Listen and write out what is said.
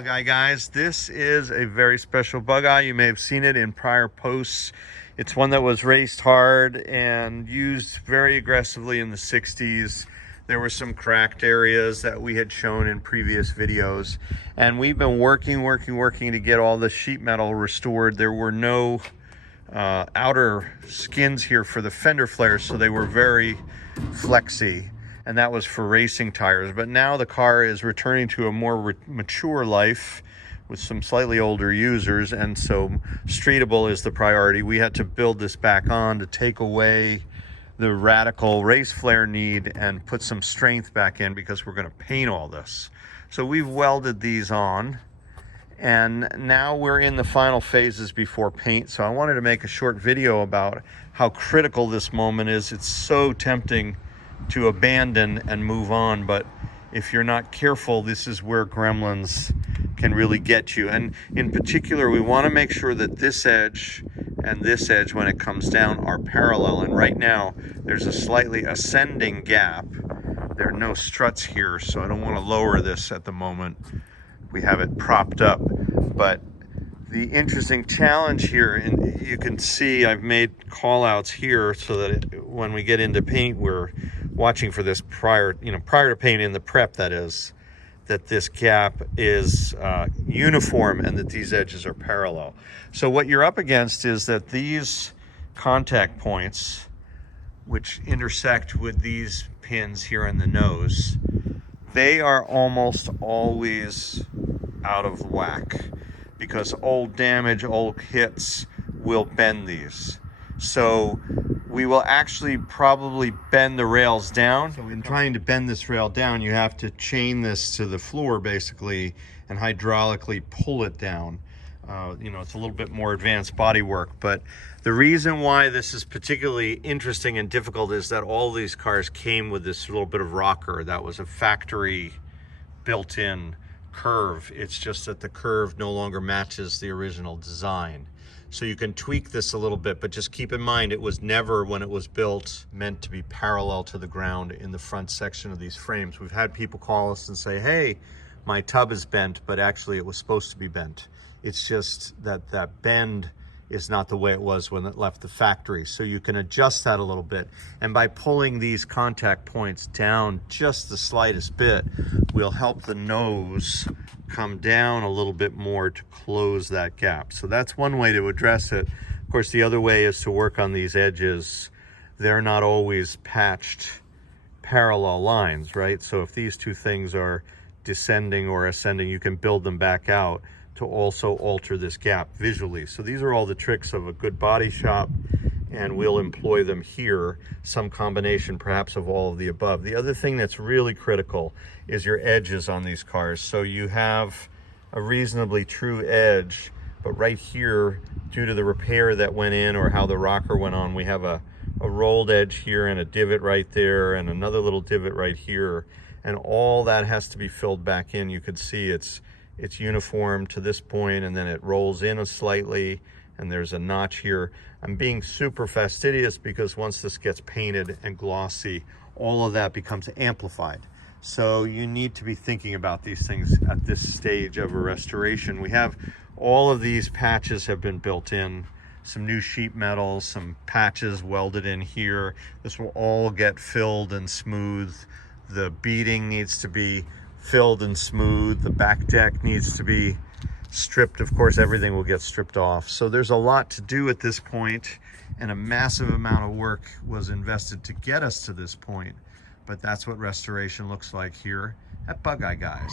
Bugeye guys, this is a very special Bugeye. You may have seen it in prior posts. It's one that was raced hard and used very aggressively in the 60s. There were some cracked areas that we had shown in previous videos, and we've been working to get all the sheet metal restored. There were no outer skins here for the fender flares, so they were very flexy, and that was for racing tires. But now the car is returning to a more mature life with some slightly older users, and so streetable is the priority. We had to build this back on to take away the radical race flare need and put some strength back in, because we're going to paint all this. So we've welded these on, and now we're in the final phases before paint. So I wanted to make a short video about how critical this moment is. It's so tempting to abandon and move on, but if you're not careful, this is where gremlins can really get you. And in particular, we want to make sure that this edge and this edge, when it comes down, are parallel. And right now there's a slightly ascending gap. There are no struts here, so I don't want to lower this at the moment. We have it propped up. But the interesting challenge here, and you can see I've made call outs here so that when we get into paint, we're watching for this prior to paint, in the prep, that is, that this gap is uniform and that these edges are parallel. So what you're up against is that these contact points, which intersect with these pins here in the nose, they are almost always out of whack, because old damage, old hits will bend these. So we will actually probably bend the rails down. So in trying to bend this rail down, you have to chain this to the floor basically and hydraulically pull it down. It's a little bit more advanced body work, but the reason why this is particularly interesting and difficult is that all these cars came with this little bit of rocker that was a factory built-in curve. It's just that the curve no longer matches the original design. So you can tweak this a little bit, but just keep in mind, it was never, when it was built, meant to be parallel to the ground in the front section of these frames. We've had people call us and say, hey, my tub is bent, but actually it was supposed to be bent. It's just that that bend is not the way it was when it left the factory. So you can adjust that a little bit. And by pulling these contact points down just the slightest bit, we'll help the nose come down a little bit more to close that gap. So that's one way to address it. Of course, the other way is to work on these edges. They're not always patched parallel lines, right? So if these two things are descending or ascending, you can build them back out to also alter this gap visually. So these are all the tricks of a good body shop, and we'll employ them here, some combination perhaps of all of the above. The other thing that's really critical is your edges on these cars. So you have a reasonably true edge, but right here, due to the repair that went in or how the rocker went on, we have a rolled edge here and a divot right there and another little divot right here, and all that has to be filled back in. You could see it's uniform to this point, and then it rolls in slightly, and there's a notch here. I'm being super fastidious because once this gets painted and glossy, all of that becomes amplified. So you need to be thinking about these things at this stage of a restoration. We have all of these patches have been built in, some new sheet metal, some patches welded in here. This will all get filled and smooth. The beading needs to be filled and smooth. The back deck needs to be stripped. Of course, everything will get stripped off. So there's a lot to do at this point, and a massive amount of work was invested to get us to this point. But that's what restoration looks like here at Bugeye, guys.